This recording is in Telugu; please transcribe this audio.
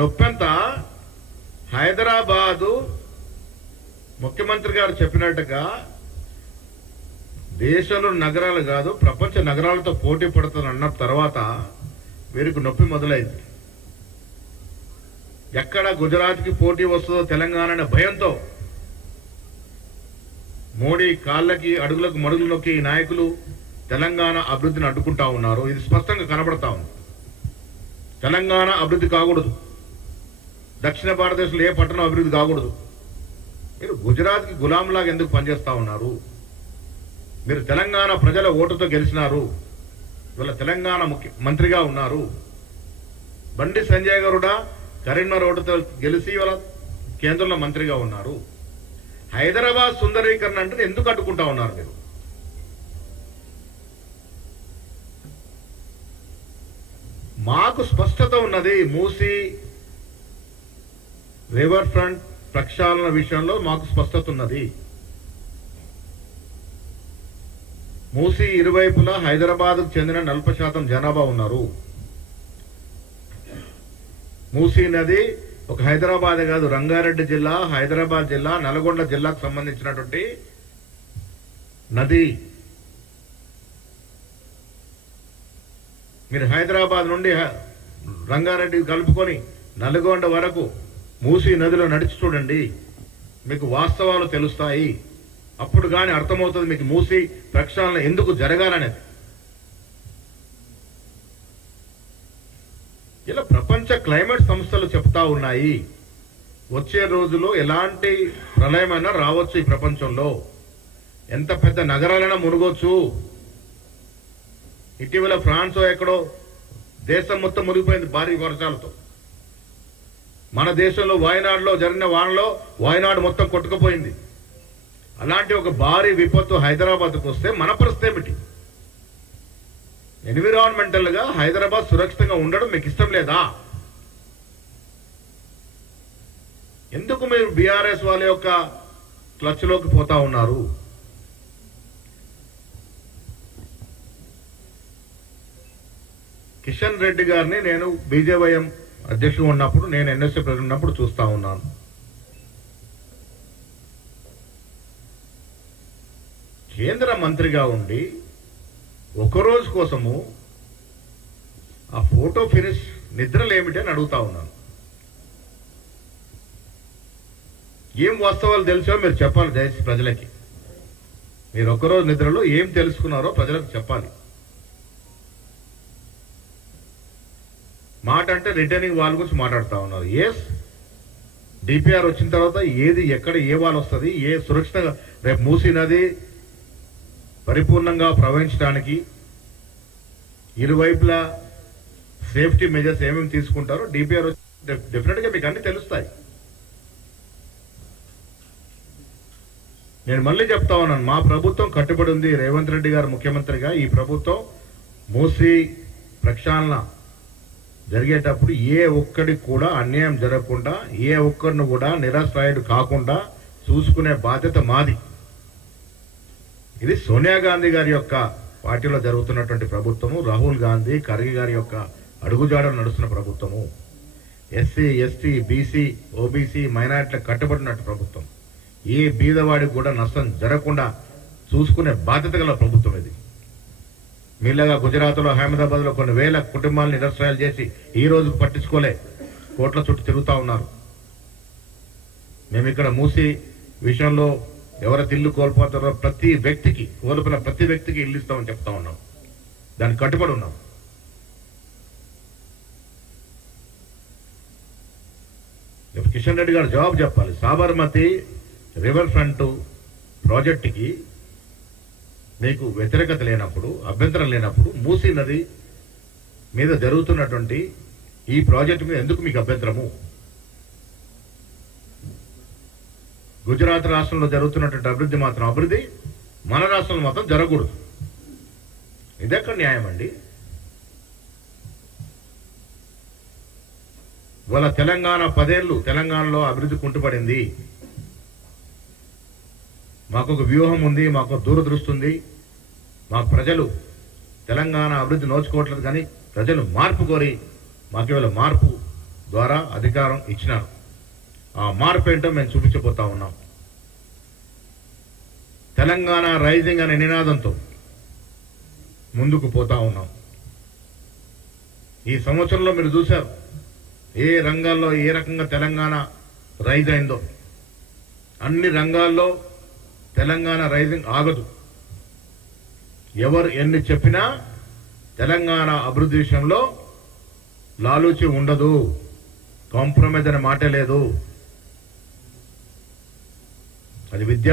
నొప్పంతా హైదరాబాదు ముఖ్యమంత్రి గారు చెప్పినట్టుగా దేశంలో నగరాలు కాదు ప్రపంచ నగరాలతో పోటీ పడుతున్న తర్వాత వీరికి నొప్పి మొదలైంది. ఎక్కడ గుజరాత్కి పోటీ వస్తుందో తెలంగాణ అనే భయంతో మోడీ కాళ్ళకి అడుగులకు మడుగులు నొక్కి నాయకులు తెలంగాణ అభివృద్ధిని అడ్డుకుంటా ఉన్నారు. ఇది స్పష్టంగా కనబడతా ఉంది. తెలంగాణ అభివృద్ధి కాకూడదు, దక్షిణ భారతదేశంలో ఏ పట్టణం అభివృద్ధి కాకూడదు. మీరు గుజరాత్కి గులాంలాగా ఎందుకు పనిచేస్తా ఉన్నారు? మీరు తెలంగాణ ప్రజల ఓటుతో గెలిచినారు, ఇవాళ తెలంగాణ మంత్రిగా ఉన్నారు. బండి సంజయ్ గారు కరీంనగర్ ఓటుతో గెలిచి ఇవాళ కేంద్రంలో మంత్రిగా ఉన్నారు. హైదరాబాద్ సుందరీకరణ అంటే ఎందుకు అడ్డుకుంటా ఉన్నారు మీరు? మాకు స్పష్టత ఉన్నది. మూసీ రివర్ ఫ్రంట్ ప్రక్షాళన విషయంలో మాకు స్పష్టత ఉన్నది. మూసీ ఇరువైపులా హైదరాబాద్కు చెందిన 40% జనాభా ఉన్నారు. మూసీ నది ఒక హైదరాబాద్ కాదు, రంగారెడ్డి జిల్లా, హైదరాబాద్ జిల్లా, నల్గొండ జిల్లాకు సంబంధించినటువంటి నది. మీరు హైదరాబాద్ నుండి రంగారెడ్డి కలుపుకొని నల్గొండ వరకు మూసీ నదిలో నడిచి చూడండి, మీకు వాస్తవాలు తెలుస్తాయి. అప్పుడు కానీ అర్థమవుతుంది మీకు మూసీ ప్రక్షాళన ఎందుకు జరగాలనేది. ఇలా ప్రపంచ క్లైమేట్ సంస్థలు చెప్తా ఉన్నాయి, వచ్చే రోజుల్లో ఎలాంటి ప్రళయమైనా రావచ్చు. ఈ ప్రపంచంలో ఎంత పెద్ద నగరాలైనా మునుగొచ్చు. ఇటీవల ఫ్రాన్స్ ఎక్కడో దేశం మొత్తం మునిగిపోయింది భారీ వర్షాలతో. మన దేశంలో వాయనాడులో జరిగిన వానలో వాయనాడు మొత్తం కొట్టుకుపోయింది. అలాంటి ఒక భారీ విపత్తు హైదరాబాద్కు వస్తే మన పరిస్థితి ఏమిటి? ఎన్విరాన్మెంటల్ గా హైదరాబాద్ సురక్షితంగా ఉండడం మీకు ఇష్టం లేదా? ఎందుకు మీరు బీఆర్ఎస్ వాళ్ళ యొక్క క్లచ్ లోకి పోతా ఉన్నారు? కిషన్ రెడ్డి గారిని నేను బీజేవైఎం అధ్యక్షుడు ఉన్నప్పుడు, నేను ఎన్ఎస్సీ ప్రెసిడెంట్ ఉన్నప్పుడు చూస్తా ఉన్నాను. కేంద్ర మంత్రిగా ఉండి ఒకరోజు కోసము ఆ ఫోటో ఫినిష్ నిద్రలు ఏమిటి అని అడుగుతా ఉన్నాను. ఏం వాస్తవాలు తెలుసో మీరు చెప్పాలి దయచేసి ప్రజలకి. మీరు ఒకరోజు నిద్రలో ఏం తెలుసుకున్నారో ప్రజలకు చెప్పాలి. మాట అంటే రిటర్నింగ్ వాల్ గురించి మాట్లాడుతూ ఉన్నారు. ఎస్, డిపిఆర్ వచ్చిన తర్వాత ఏది ఎక్కడ ఏ వాల్ వస్తుంది, ఏ సురక్షితంగా రేపు మూసీ నది పరిపూర్ణంగా ప్రవహించడానికి ఇరువైపులా సేఫ్టీ మెజర్స్ ఏమేమి తీసుకుంటారో డిపిఆర్ డెఫినెట్ గా మీకు అన్ని తెలుస్తాయి. నేను మళ్ళీ చెప్తా ఉన్నాను, మా ప్రభుత్వం కట్టుబడి ఉంది. రేవంత్ రెడ్డి గారు ముఖ్యమంత్రిగా ఈ ప్రభుత్వం మూసీ ప్రక్షాళన జరిగేటప్పుడు ఏ ఒక్కడికి కూడా అన్యాయం జరగకుండా, ఏ ఒక్కరిని కూడా నిరాశ్రయుడు కాకుండా చూసుకునే బాధ్యత మాది. ఇది సోనియా గాంధీ గారి యొక్క పార్టీలో జరుగుతున్నటువంటి ప్రభుత్వము, రాహుల్ గాంధీ ఖర్గే గారి యొక్క అడుగుజాడలు నడుస్తున్న ప్రభుత్వము, ఎస్సీ ఎస్టీ బీసీ ఓబీసీ మైనారిటీలకు కట్టుబడినట్టు ప్రభుత్వం. ఏ బీదవాడికి కూడా నష్టం జరగకుండా చూసుకునే బాధ్యత గల ప్రభుత్వం ఇది. మీలాగా గుజరాత్లో, అహ్మదాబాద్ లో కొన్ని వేల కుటుంబాలను నిరాశ్రయాలు చేసి ఈ రోజుకు పట్టించుకోలే, కోట్ల చుట్టూ తిరుగుతా ఉన్నారు. మేము ఇక్కడ మూసీ విషయంలో ఎవరైతే ఇల్లు కోల్పోతారో ప్రతి వ్యక్తికి, కోల్పోయిన ప్రతి వ్యక్తికి ఇల్లు ఇస్తామని చెప్తా ఉన్నాం. దానికి కట్టుబడి ఉన్నాం. కిషన్ రెడ్డి గారు జవాబు చెప్పాలి. సాబర్మతి రివర్ ఫ్రంట్ ప్రాజెక్టుకి మీకు వ్యతిరేకత లేనప్పుడు, అభ్యంతరం లేనప్పుడు, మూసీ నది మీద జరుగుతున్నటువంటి ఈ ప్రాజెక్టు మీద ఎందుకు మీకు అభ్యంతరము? గుజరాత్ రాష్ట్రంలో జరుగుతున్నటువంటి అభివృద్ధి మాత్రం అభివృద్ధి, మన రాష్ట్రంలో మాత్రం జరగకూడదు. ఇదెక్కడ న్యాయం అండి? ఇవాళ తెలంగాణ 10 ఏళ్ళు తెలంగాణలో అభివృద్ధి కుంటుపడింది. మాకు ఒక వ్యూహం ఉంది, మాకు దూరదృష్టి ఉంది. మా ప్రజలు తెలంగాణ అభివృద్ధి నోచుకోవట్లేదు, కానీ ప్రజలు మార్పు కోరి మాకు ఇవాళ మార్పు ద్వారా అధికారం ఇచ్చినారు. ఆ మార్పు ఏంటో మేము చూపించబోతా ఉన్నాం. తెలంగాణ రైజింగ్ అనే నినాదంతో ముందుకు పోతా ఉన్నాం. ఈ సంవత్సరంలో మీరు చూశారు ఏ రంగాల్లో ఏ రకంగా తెలంగాణ రైజ్ అయిందో. అన్ని రంగాల్లో తెలంగాణ రైజింగ్ ఆగదు. ఎవరు ఎన్ని చెప్పినా తెలంగాణ అభివృద్ధి విషయంలో లాలూచి ఉండదు, కాంప్రమైజ్ అనే మాటే లేదు. అది విద్య,